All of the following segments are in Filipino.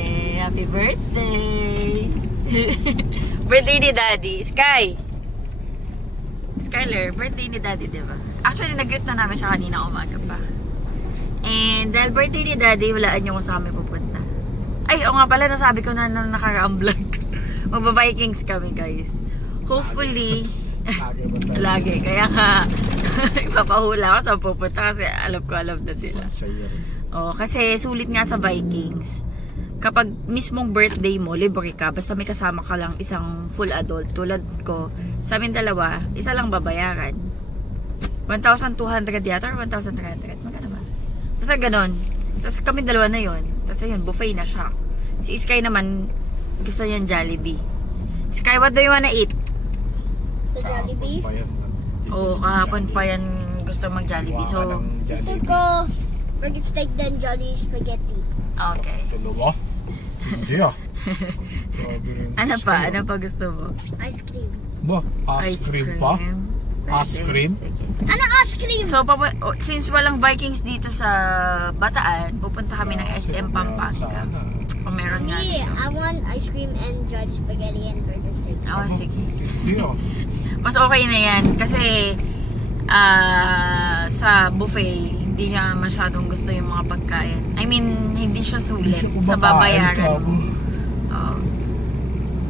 birthday! Happy birthday! Birthday ni Daddy. Sky! Skyler, birthday ni Daddy, diba? Actually, nag-greet na namin siya kanina umaga pa. And dahil birthday ni Daddy, walaan niyo kung saan kami pupunta. Ay, o nga pala, nasabi ko na nung nakaraang vlog. Magba-Vikings kami, guys. Hopefully, lagi. Kaya nga, ipapahula ako sa pupunta kasi alam na nila. Oh, kasi sulit nga sa Vikings. Kapag mismong birthday mo, libre ka, basta may kasama ka lang isang full adult. Tulad ko, sa amin dalawa, isa lang babayaran. 1,200 yata or 1,300. Magkano ba? Basta ganon. Tapos kami dalawa na yon. Tapos ayun, buffet na siya. Si Sky naman, gusto niyan Jollibee. Sky, what do you wanna eat? Sa Jollibee? Oo, kahapon pa yan gusto mag-Jollibee. So, Gusto ko burger steak then Jolly spaghetti. okay. Dalawa? Hindi ah. Ano pa? Ano pa gusto mo? Ice cream. Ba? Ice cream pa? Ice Pwede. cream? Sige. Ano ice cream? So, since walang Vikings dito sa Bataan, pupunta kami ng SM Pampanga. Sana. Kung meron nga Me, dito. I want ice cream and Jolly spaghetti and burger steak. Oo, sige. Hindi ah. Mas okay na yan kasi sa buffet, hindi niya masyadong gusto yung mga pagkain. I mean, hindi siya sulit sa babayaran mo. Oo.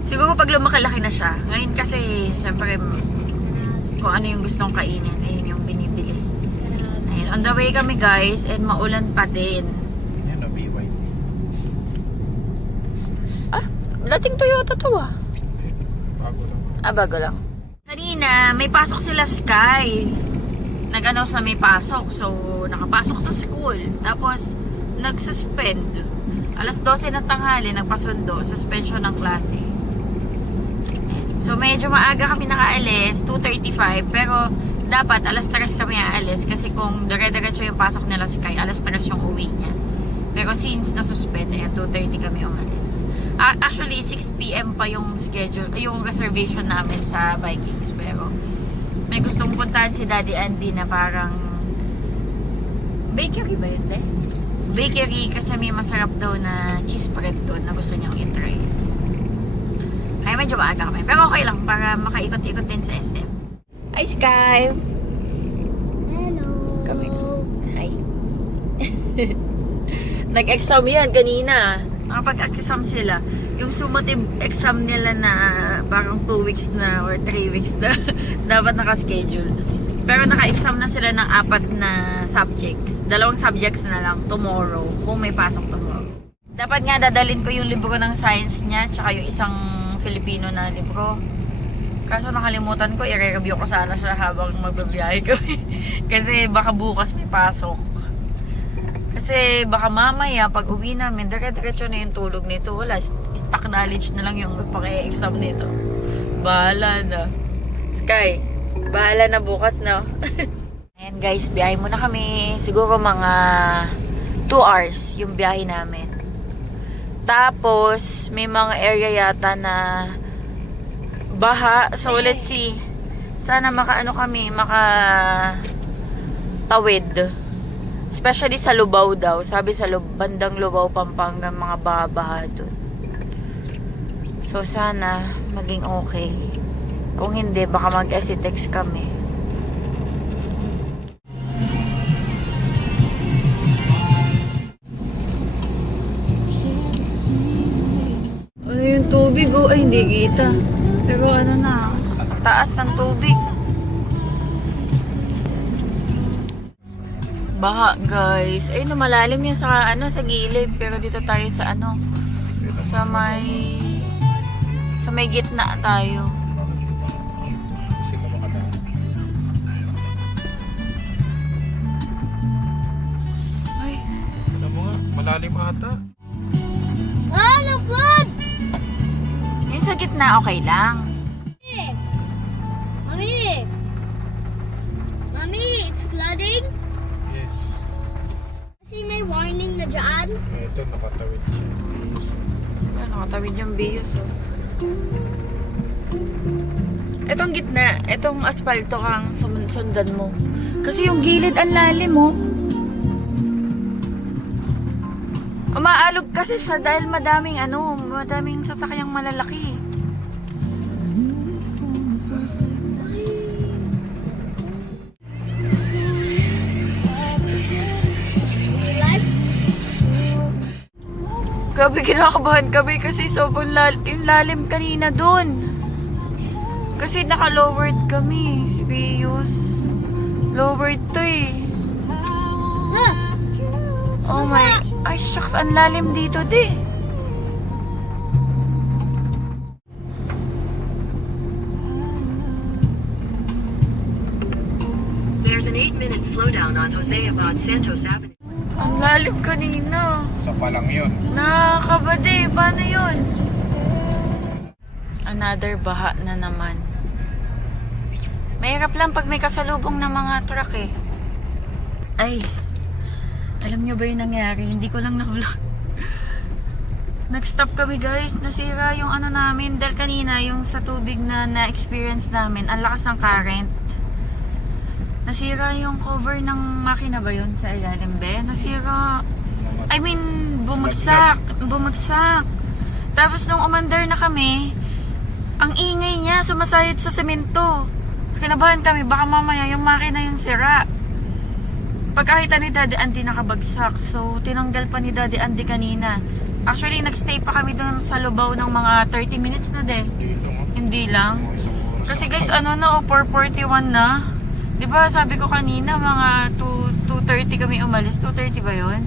Siguro pag lumaki-laki na siya. Ngayon kasi, syempre, kung ano yung gustong kainin, ayun yung binibili. Ayun, on the way kami guys, and maulan pa din. Yan ah, BYD. Ah, dating Toyota to ah. Bago lang. Ah, bago lang. Kanina, may pasok sila Sky. Nag-ano sa may pasok. So, nakapasok sa school. Tapos, nag-suspend. Alas 12 ng tanghali, nagpasundo. Suspension ng klase. Ayan. So, medyo maaga kami nakaalis. 2:35. Pero, dapat alas 3 kami aalis. Kasi kung dire-diretso yung pasok nila Sky, alas 3 yung uwi niya. Pero since na-suspend, ayan, 2:30 kami umalis. Actually, 6 PM pa yung schedule, yung reservation namin sa Vikings. Pero, may gustong puntahan si Daddy Andy na parang bakery ba yun, eh? Bakery kasi may masarap daw na cheese bread doon na gusto niyang i-try. Kaya medyo maaga kami. Pero okay lang para makaikot-ikot din sa SM. Hi, Sky! Hello. Kami. Hi. Nag-exam yan kanina. Nakapag-exam sila. Yung summative exam nila na parang 2 weeks na or 3 weeks na dapat naka-schedule. Pero naka-exam na sila ng 4 na subjects. 2 subjects na lang tomorrow kung may pasok tomorrow. Dapat nga dadalhin ko yung libro ng science niya tsaka yung isang Filipino na libro. Kaso nakalimutan ko, i-review ko sana siya habang magbabiyahe kami. Kasi baka bukas may pasok. Kasi baka mamaya pag uwi namin, dire-diretso na yung tulog nito. Wala, stock knowledge na lang yung pang-exam nito. Bahala na. Sky, bahala na bukas na. Ayan guys, biyahe muna kami. Siguro mga 2 hours yung biyahe namin. Tapos, may mga area yata na baha. So let's see. Sana makaano kami, makatawid. Especially sa Lubao daw. Sabi sa bandang Lubao, Pampanga, mga baha doon. So sana maging okay. Kung hindi, baka mag-SCTEX kami. Ano yung tubig oh? Ay, hindi kita. Pero ano na, taas ng tubig. Baha, guys. Ay, malalim yan sa sa gilid, pero dito tayo sa sa may gitna tayo. Sila makadaan. Ay, Alam mo nga, malalim ata. Ah, no flood! yung sa gitna okay lang. Mommy! Mommy, it's flooding? Yes. See may warning na dyan? Ito, nakatawid siya. Ay, nakatawid yung bios oh. Etong gitna, etong asfalto kang sundan mo. Kasi yung gilid ang lalim mo. Umaalog kasi siya dahil madaming sasakyang malalaki. Live? Gabi, kinakabahan kami kasi sobrang yung lalim kanina dun. Kasi naka-lowered kami. Si Pius. Lowered to eh. Ah! Oh my. Ay, shucks. Ang lalim dito, di. There's an 8-minute slowdown on Jose Abad Santos Avenue. Ang lalim kanina. Sa palang yun. Nakakabade. Paano yun? Another baha na naman. Mahirap lang pag may kasalubong na mga truck eh. Ay. Alam nyo ba yung nangyari? Hindi ko lang na-vlog. Nag-stop kami guys. Nasira yung ano namin. Dahil kanina yung sa tubig na na-experience namin. Ang lakas ng current. Nasira yung cover ng makina ba yun sa ilalim be? Nasira. I mean, bumagsak. Bumagsak. Tapos nung umandar na kami, ang ingay niya, sumasayad sa semento. Kinabahan kami, baka mamaya yung makina yung sira. Pagkakita ni Daddy Andy nakabagsak, so tinanggal pa ni Daddy Andy kanina. Actually, nagstay pa kami doon sa Lubao ng mga 30 minutes na de. Hindi lang. Kasi guys, ano na, 4:41 na. Di ba sabi ko kanina, mga 2:30 kami umalis. 2:30 ba yun?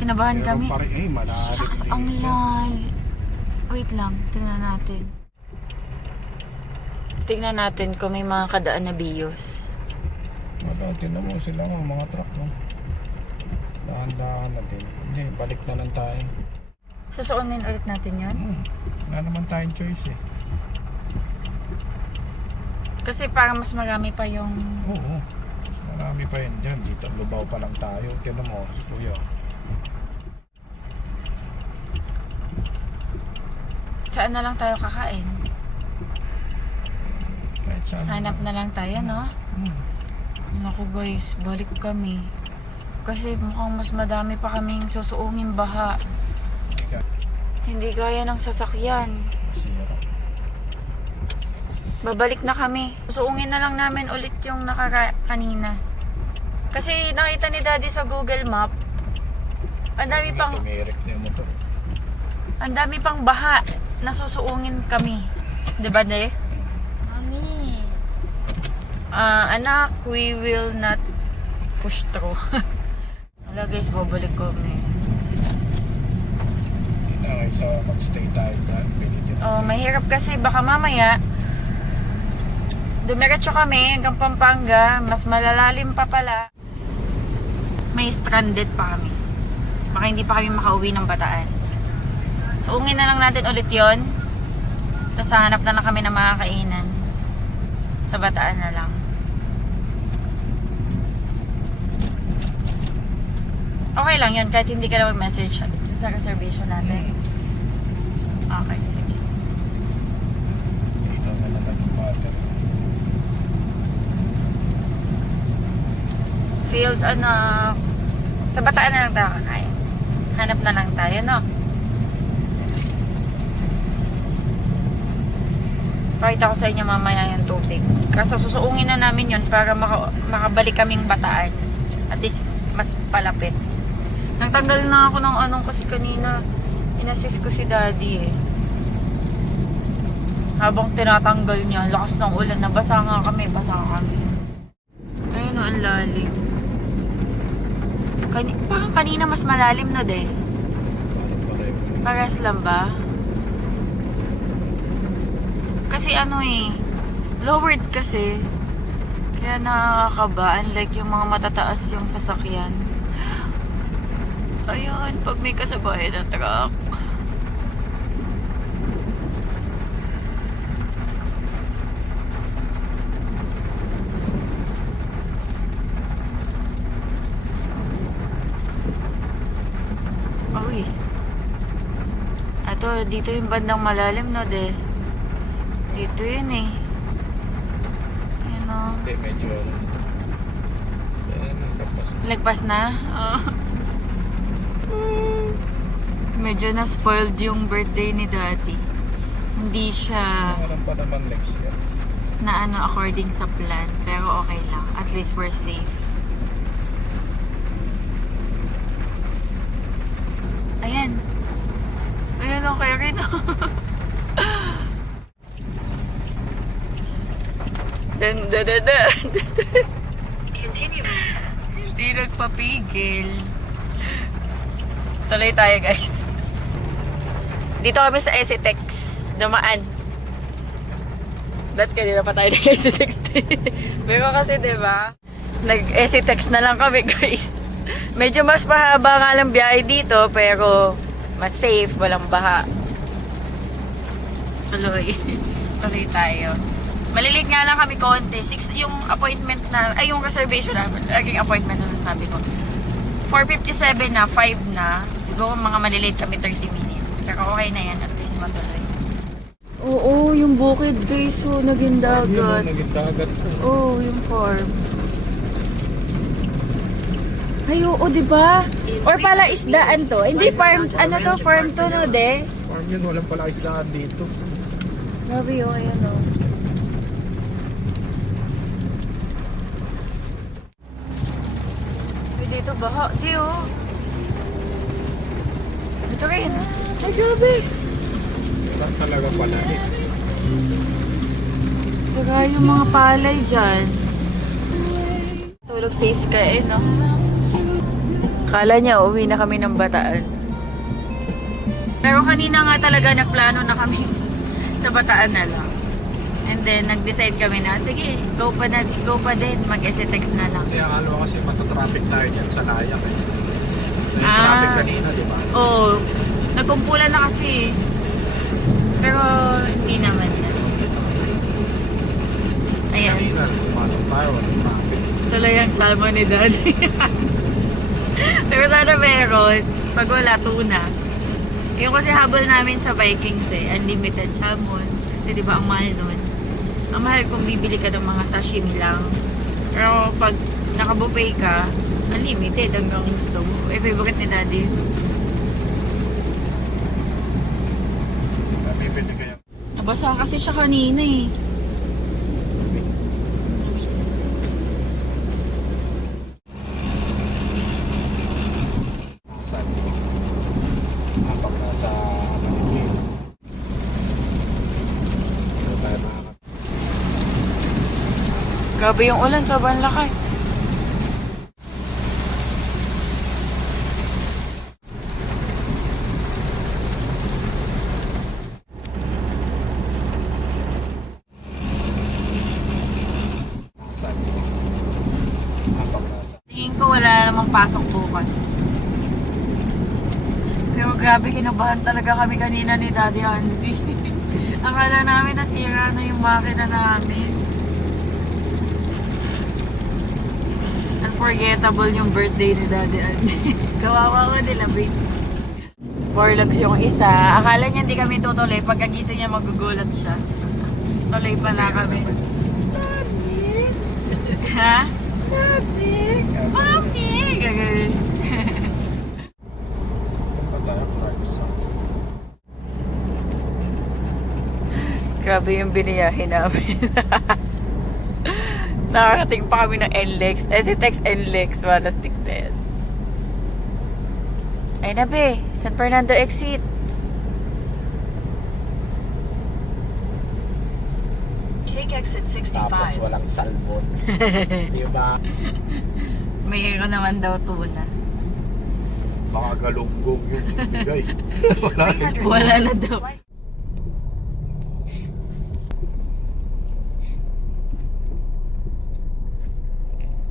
Kinabahan kami. Shucks, ang lal. Wait lang, tingnan natin. Tingnan natin kung may mga kadaan na bios. Wala, tinan mo sila mga truck, no? Dahan-dahan na din. Hindi, balik na lang tayo. Susuunin ulit natin yan? Wala naman tayong choice eh. Kasi parang mas marami pa yung... Oo. Mas marami pa yan dyan. Dito, Lubao pa lang tayo. Tinan mo, si Kuya. Saan na lang tayo kakain? Kahit saan. Hanap na lang tayo, no? Naku guys, balik kami. Kasi mukhang mas madami pa kaming susuungin baha. Hindi kaya ng sasakyan. Masira. Babalik na kami. Susuungin na lang namin ulit yung kanina. Kasi nakita ni Daddy sa Google Map, ang dami pang Tumirik na yung motor. ang dami pang baha na susuungin kami. 'Di ba, De? Mami. Anak, we will not push through. Wala guys, babalik kami. Okay, so mag-stay tayo dyan. Oh, mahirap kasi baka mamaya dumiretso kami hanggang Pampanga, mas malalalim pa pala. May stranded pa kami. Baka hindi pa kami makauwi ng Bataan. So, ungin na lang natin ulit yon. Tapos hanap na lang kami ng mga kainan. Sa Bataan na lang. Okay lang yun, kahit hindi ka na mag-message dito sa reservation natin. Okay, sige. Dito na lang yung water. Field, anak. Sa Bataan na lang tayo kakain. Hanap na lang tayo, no? Pakita ko sa inyo mamaya yung tubig. Kaso susuungin na namin yun para makabalik kaming Bataan. At least, mas palapit. Nagtanggal na ako ng anong kasi kanina. Inassist ko si Daddy eh. Habang tinatanggal niya, lakas ng ulan. Nabasa nga kami, basa kami. Ayun o, ang lalim. Parang kanina mas malalim na de. Pares lang ba? Kasi ano eh, lowered kasi. Kaya nakakaba. Unlike yung mga matataas yung sasakyan. Ayun, pag may kasabay na truck. Uy. Ito, dito yung bandang malalim, no, de. Dito yun eh. Ayan o. Hindi, medyo ano. Ayan, nagkapas Lagpas na? Medyo na-spoiled yung birthday ni Daddy. Hindi siya Meron pa naman next year. na ano according sa plan. Pero okay lang. At least we're safe. Ayan. Ayan o, kaya rin. Continue. Hindi nagpapigil. Tuloy tayo, guys. Dito kami sa SCTEX. Dumaan. Ba't kanina pa tayo nag-SCTEX? Pero kasi, diba? Nag-SCTEX na lang kami, guys. Medyo mas mahaba nga lang biyahe dito, pero mas safe, walang baha. Tuloy. Tuloy tayo. Malilit nga lang kami konti. 6 yung appointment na, ay yung reservation na, laging appointment na sabi ko. 4:57 na, 5 na. Siguro mga malilate kami 30 minutes. Pero okay na yan, at least matuloy. Oo, yung bukid guys, so naging dagat. Naging dagat. Oo, yung farm. Ay, oo, diba? Or pala isdaan to. Hindi farm, ano to, farm to, no, de? Farm yun, walang pala isdaan dito. Grabe yun, ayun, o. Dito baha. Di, oh. Ito rin. Ay, grabe. Saan talaga pala eh. Saka yung mga palay dyan. Tulog sa iska eh, no? Kala niya, uwi na kami ng Bataan. Pero kanina nga talaga nagplano na kami sa Bataan na lang. And then, nag-decide kami na, sige, go pa din, mag-SCTEX na lang. Kaya akala ko kasi matatraffic tayo dyan sa Layak eh. May Ah. traffic kanina, di ba? Oo, nagkumpulan na kasi. Pero, hindi naman yan. Ayan, Kanina, pumasok tayo, walang traffic. tuloy ang salmon ni Daddy. Pero sana meron, pag wala, tuna. Yung kasi habol namin sa Vikings eh, unlimited salmon. Kasi di ba ang mahal nun? Ang mahal kung bibili ka ng mga sashimi lang. Pero pag nakabuffet ka, unlimited hanggang gusto mo. Eh, favorite ni Daddy. Nabibili kayo. Nabasa kasi siya kanina eh. Saan? Habang nasa Manila. Dito tayo makakapit. Grabe yung ulan, sobrang lakas. Saan? Habang nasa... Tingin ko wala namang pasok bukas. Pero grabe, kinabahan talaga kami kanina ni Daddy Andy. Akala namin nasira na yung makina namin. Unforgettable yung birthday ni Daddy Andy. Kawawa ko nila, babe. Forlogs yung isa. Akala niya hindi kami tutuloy. Pagkagising niya magugulat siya. Tuloy pala kami. Ha? Mami! Gagawin. Pa tayo, Marcos. Grabe yung biniyahe namin. Nakakating pa kami ng NLEX. SCTEX NLEX. Walastik din. Ay na be. San Fernando exit. Take exit Tapos 65. walang salmon. Di ba? Mayroon naman daw tuna. Baka galunggong yung bigay. Wala rin. Wala na daw.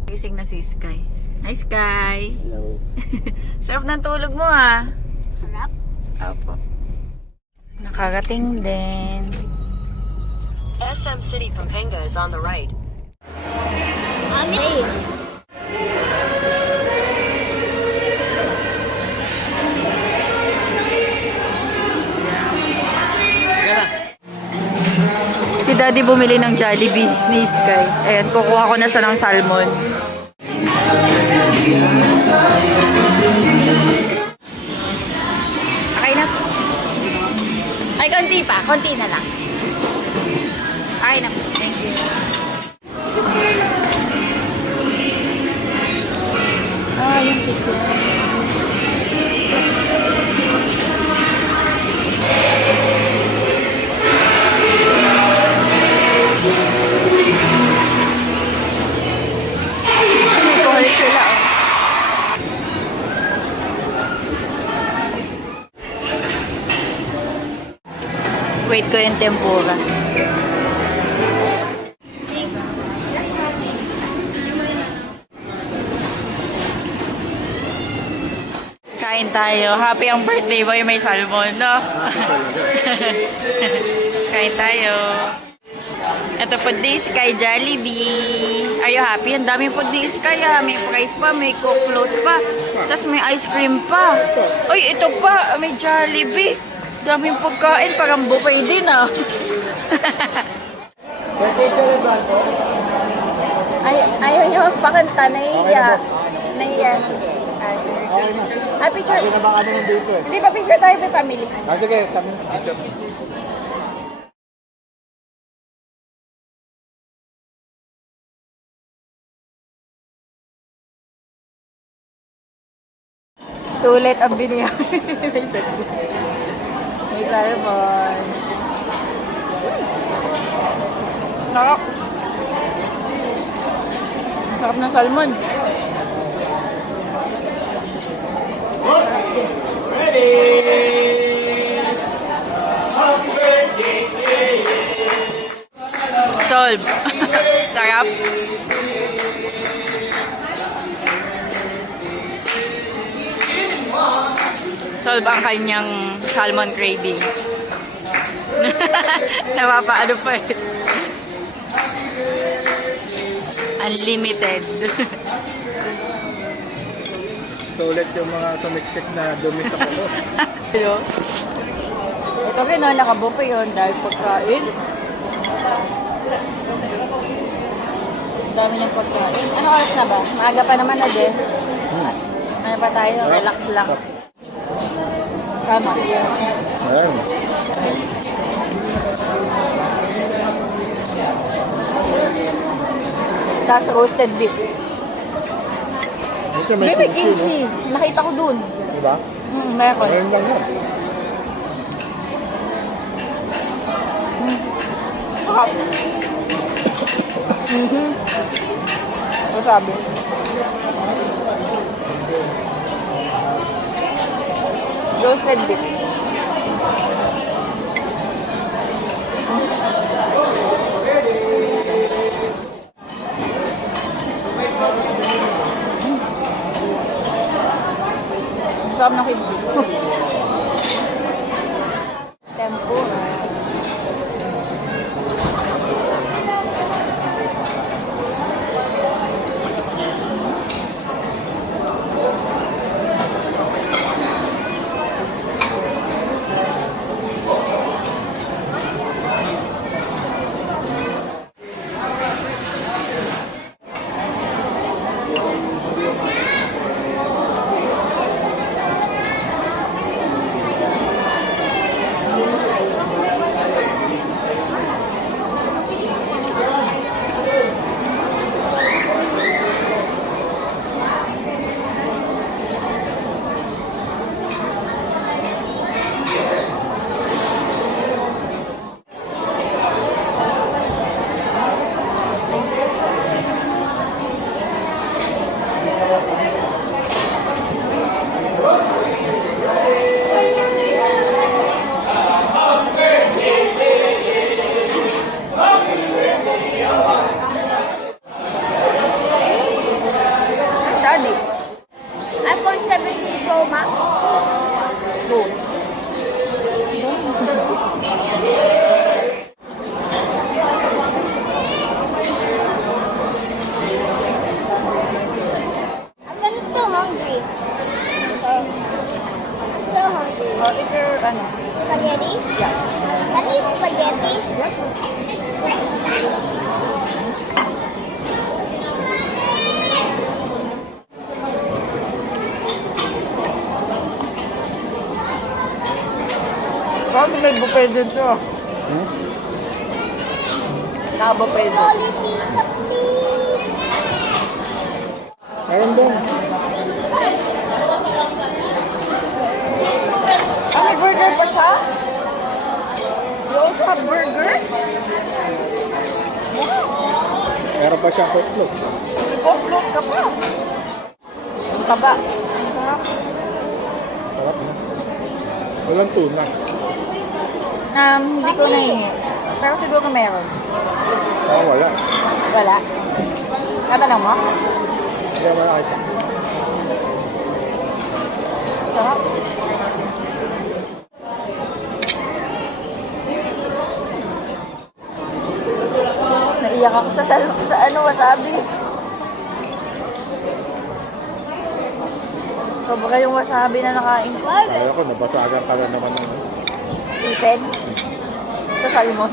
Gising na si Sky. Hi Sky! Hello. Sarap ng tulog mo ha. Sarap. Apo. Nakarating din. SM City Pampanga is on the right. Mami! Si Daddy bumili ng Jollibee ni Sky. Ayan, kukuha ko na siya ng salmon. Okay na po. Ay, konti pa. Konti na lang. Okay na po. Thank you. Yung kitchen. May call sila. Wait ko yung tempura. Kain tayo. Happy ang birthday boy, may salmon, no? Kain tayo. Ito po this kay Jollibee. Are you happy? Ang daming po this kaya. May fries pa, may coke float pa. Tapos may ice cream pa. Uy, ito pa. May Jollibee. Daming pagkain. Parang buffet din, ah. Ayaw niyo magpakanta. Nahiya. Nahiya. Picture. Hindi na ba kami nandito eh? Hindi ba picture tayo with family? Sige, kami picture. Sulit ang biniyan. May salmon. Sarap. Sarap ng salmon. Solve. Sarap. Solve ang kanyang salmon craving. Napapaano pa eh. Unlimited. Sulit yung mga tumiksik na dumi sa kuko. Hello? Ito rin na, nakabuko yun dahil pagkain. Ang dami niyang pagkain. Ano oras na ba? Maaga pa naman na din. Ano pa tayo? Relax lang. Tama. Ayan. Tapos roasted beef. Ito may May kimchi, no? kimchi. Nakita ko dun. Diba? Meron. Ayan lang yan. Sarap. Ano sabi? Roasted beef. Sarap ng kimchi. Tempura. iPhone 17 Pro Max. I'm still hungry. I'm so hungry. If you're, Spaghetti? yeah. Can I eat spaghetti? Bakit may buffet dito? Naka-buffet dito. Lolly pizza, please. Meron doon. Ah, may burger pa siya? You also have burger? Meron pa siya hotdog. Ipoplot ka pa. Ang taba. Ang sarap. Sarap na. Walang tuna. Hindi ko nahingi. Pero siguro meron. Wala. Wala. Tatanong mo? Hindi naman nakita. Sarap. Naiyak ako sa wasabi. Sobra yung wasabi na nakain ko. Kaya ko, nabasagan ka na naman ng... Ipin. Sa salmon.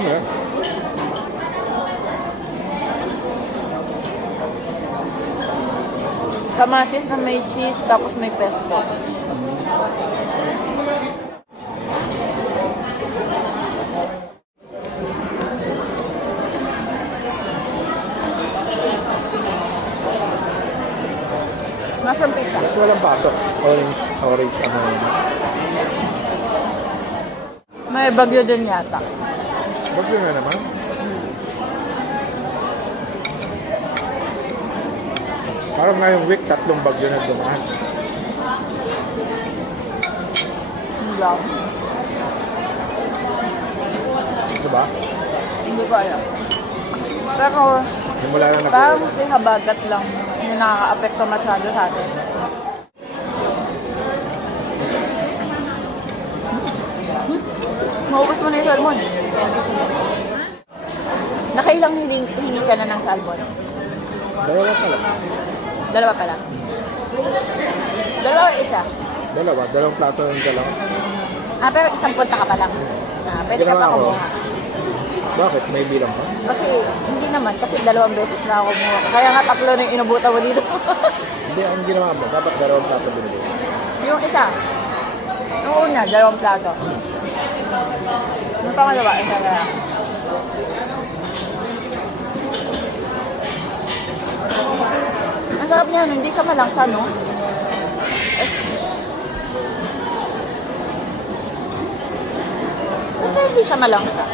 Yeah. Kamatis na may cheese, tapos may pesto. Nasaan pizza? Walang pasok. Orange, ano yun. May bagyo din yata. Ba't yun na naman? Parang ngayong week, 3 bagyo na dumaan. Hindi lang. Diba? Hindi ko alam. Pero Simula na parang nag-ulan. si habagat lang yung nakaka-apekto masyado sa atin. Maubos mo na yung salmon. Nakailang hingi ka na ng salmon? Dalawa pala. Dalawa pala. Dalawa o isa? Dalawang plato ng dalawa. Ah, pero isang punta ka pa lang. Ah, pwede ka pa Ginawa ko. kumuha. Bakit? May bilang pa? Kasi, hindi naman. Kasi 2 beses na ako kumuha. Kaya nga 3 na yung inubutan mo dito. Hindi, ang ginawa mo, dapat dalawang plato binili. Yung isa. Yung una, 2 plato. Yung pangalawa, isa na lang. Ang sarap niya, hindi siya malangsa, no? Bakit hindi siya malangsa?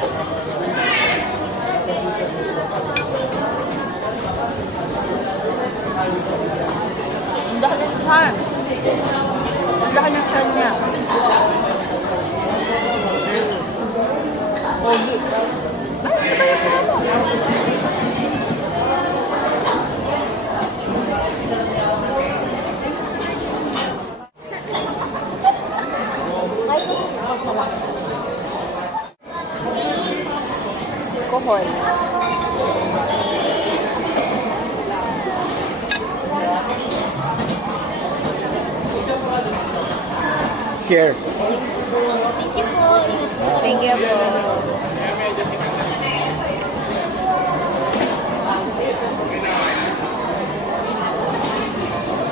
Ang laki ng tiyan. Ang laki ng tiyan niya. Pogi. Ay, ano ba yung ano? Alcohol. Share. Thank you po.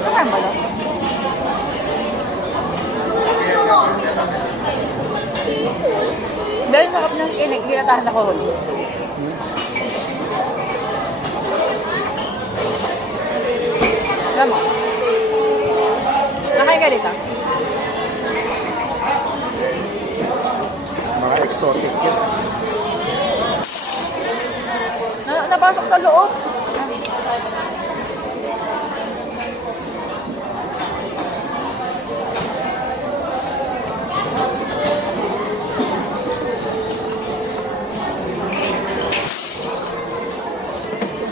Saan ba lang? Dahil sarap ng kinatahan ako huli. Alam mo? Nakain ka dito? Mga exotic yun. Napasok sa loob.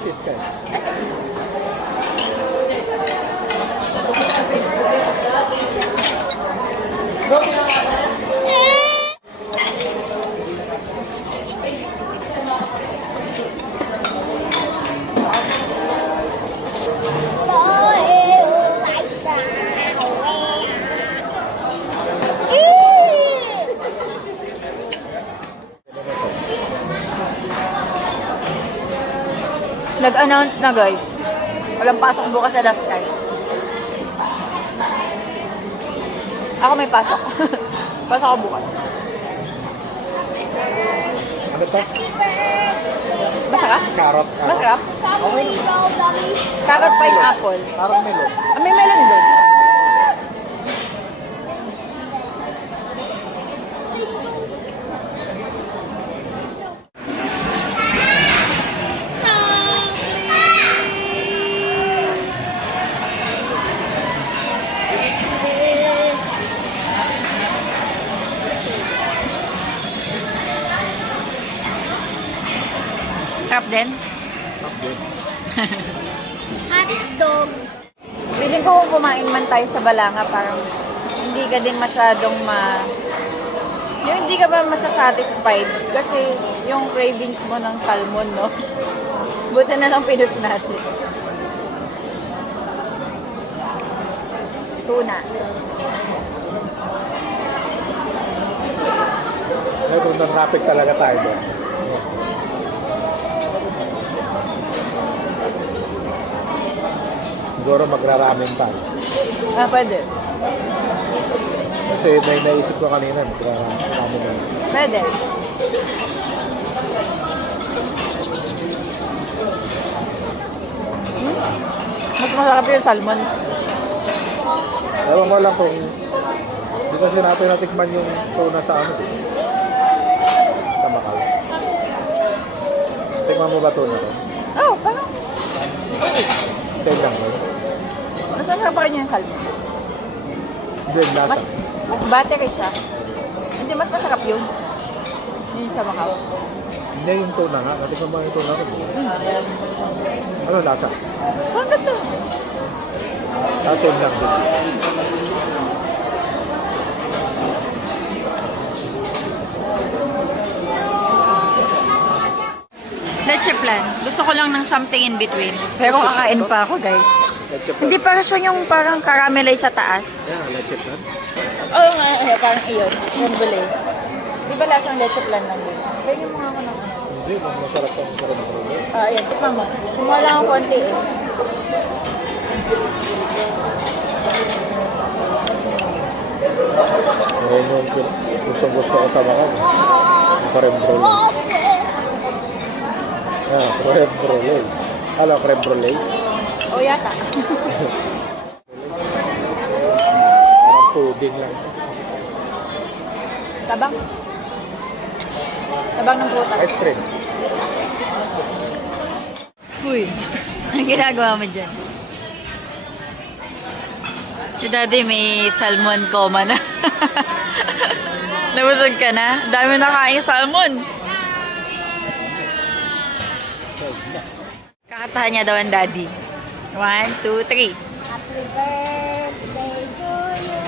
Kiss ka. Nag-announce na guys. Walang pasok bukas sa last time. Ako may pasok. Pasok ako bukas. Ano to? Masarap? Carrot. Masarap? Okay. Carrot pineapple. Parang melon. Ah, may melon doon. Sarap din. Hot dog. Feeling ko kung kumain man tayo sa Balanga, parang hindi ka din masyadong yung hindi ka ba masasatisfied kasi yung cravings mo ng salmon, no? Buti na lang pinus natin. Tuna. Ito, traffic talaga tayo doon. Siguro magraramen pa. Ah, pwede. Kasi may naisip ko kanina, magraramen na. Pwede. Mas masarap yung salmon. Ewan ko lang kung hindi kasi natin natikman yung tuna sa ano. Sa Macau. Tikman mo ba tuna ko? Oh, parang Same lang yun. mas masarap pa rin yung salmon. Hindi, lasa. Mas buttery siya. Hindi, mas masarap yun. Yun sa Macau. Hindi yung tuna nga. Natikman mo yung tuna ko. Ano lasa? Parang ganito. Same lang din. Leche plan. Gusto ko lang ng something in between. Pero kakain pa ako, guys. Leche plan. Hindi para siya yung parang caramelize sa taas. Yeah, leche plan. Oo nga, parang iyon. Yung bule. Di ba lasang leche plan lang yun? Pwede mo nga ako ng ano. Hindi, masarap ang karoon ng ulo. Ayan, tikman mo. Kumuha lang ako konti eh. Ngayon yung gustong-gusto ko sa mga creme brulee. Ah, creme brulee. Hello, creme brulee. O yata. Parang pudding lang. Tabang. Tabang ng prutas. Ice cream. Uy, ang ginagawa mo dyan? Si Daddy may salmon coma na. Nabusog ka na? Dami na kain salmon. Kakatahan niya daw ang Daddy. 1, 2, 3. Happy birthday to you.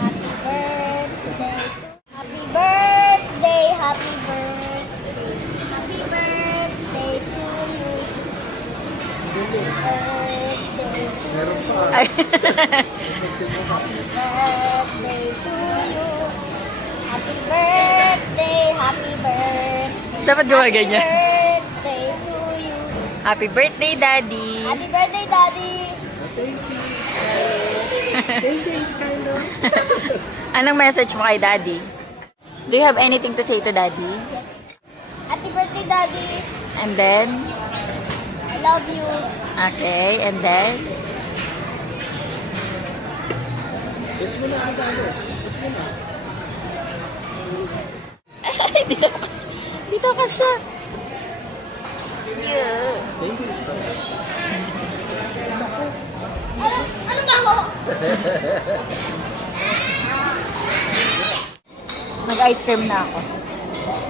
Happy birthday. Happy birthday. Happy birthday. Happy birthday to you. Happy birthday to you. Ay. Happy birthday to you. Happy birthday. Happy birthday. Dapat gawa ganyan. Happy birthday to you. Happy birthday, Daddy. Happy birthday, Daddy. Anong message mo kay Daddy? Do you have anything to say to Daddy? Yes. Happy birthday, Daddy. And then? I love you. Okay, and then? Dito ka siya. Ano ba ako? Nag-ice cream na ako.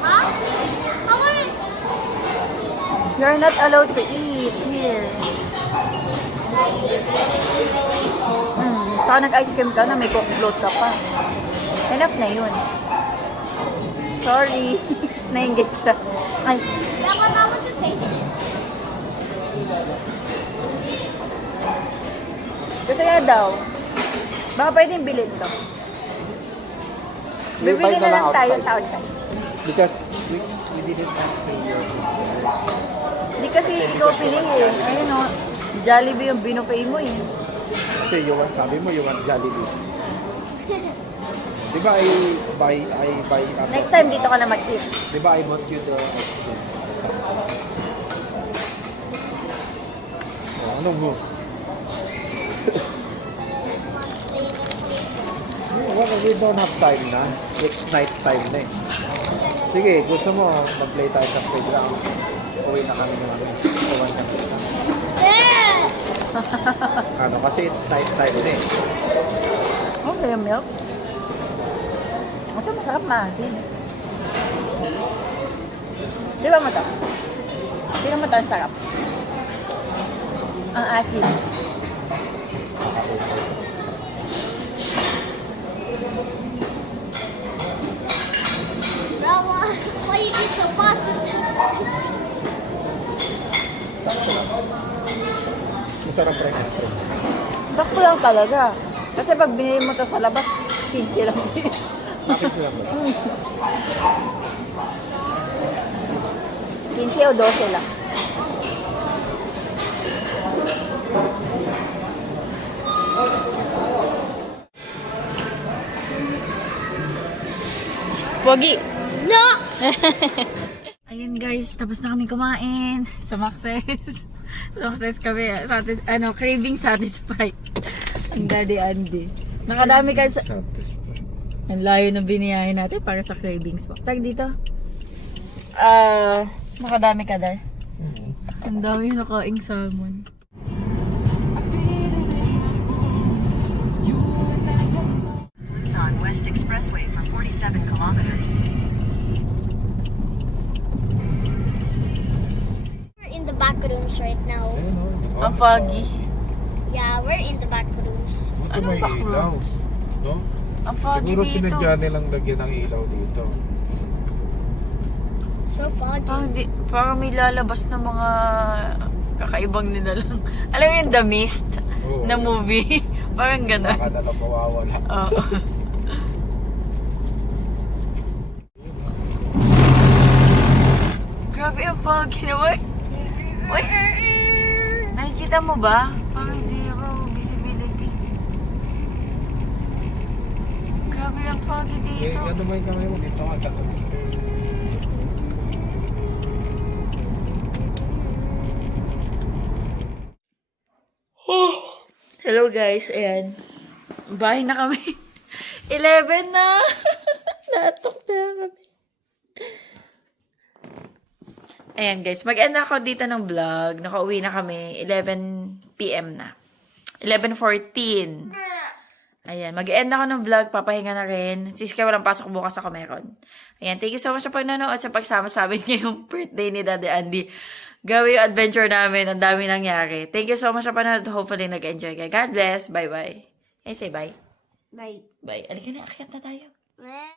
Ha? Ako eh. You're not allowed to eat here. Saka nag-ice cream ka na, may coke float ka pa. Enough na yun. Sorry. Na-engage siya. Ay, Kaya ko naman to taste it. gusto niya daw. Baka pwedeng bilhin to. Bibili na lang tayo sa outside. Because we didn't answer your Di kasi ikaw pili eh. Ayun o. Jollibee yung binupay mo eh. Kasi you want, sabi mo you want Jollibee. Di ba I buy Next time, dito ka na mag-eat. Di ba I bought you the ice cream? Oh, ano mo? Well, we don't have time na. It's night time na eh. Sige, gusto mo mag-play tayo sa playground. Uwi na kami ng iwan ng ano, kasi it's night time na eh. Okay, yung milk. Ito masarap na asin. Di ba mata? Di ba mata ang sarap? Ang asin. Bro, why you get so fast with this? Masarap rin ice cream. Sakto lang talaga. Kasi pag binili mo to sa labas, 15 lang din. Bakit lang ba? 15 o 12 lang. Pogi! No! Ayun guys, tapos na kami kumain sa Maxes. Sa Maxes kami, craving satisfied. Ang Daddy Andy. Nakadami kayo sa... Satisfied. Ang layo na biniyahin natin para sa cravings po. Tag dito. Nakadami ka dahil. Ang dami nakaing salmon. It's on West Expressway for 47 kilometers. We're in the back rooms right now. Ayun, oh. Ang foggy. Yeah, we're in the back rooms. Buti Anong may back ilaw. rooms? No? Ang foggy Siguro dito. sinadya nilang lagyan ng ilaw dito. So foggy. Parang may lalabas na mga kakaibang nilalang. Alam mo yung The Mist Oo. na movie? Parang gano'n. Baka na lang mawawala. Oo. Grabe ang foggy naman. Uy! Nakikita mo ba? Parang zero visibility. Grabe ang foggy Eh, dito. ano may kamay mo dito nga katabi. Hello guys, ayan. Bahay na kami. 11 na. Natok na kami. Ayan guys, mag-end ako dito ng vlog. Nakauwi na kami. 11 PM na. 11:14. Ayan, mag-end ako ng vlog. Papahinga na rin. Siska walang pasok bukas ako meron. Ayan, thank you so much sa pagnanood sa pagsama sa amin ngayong birthday ni Daddy Andy. Gawin yung adventure namin. Ang dami nangyari. Thank you so much sa panood. Hopefully nag-enjoy kayo. God bless. Bye-bye. Hey, say bye. Bye. Bye. Alika na, akyat na tayo. Eh.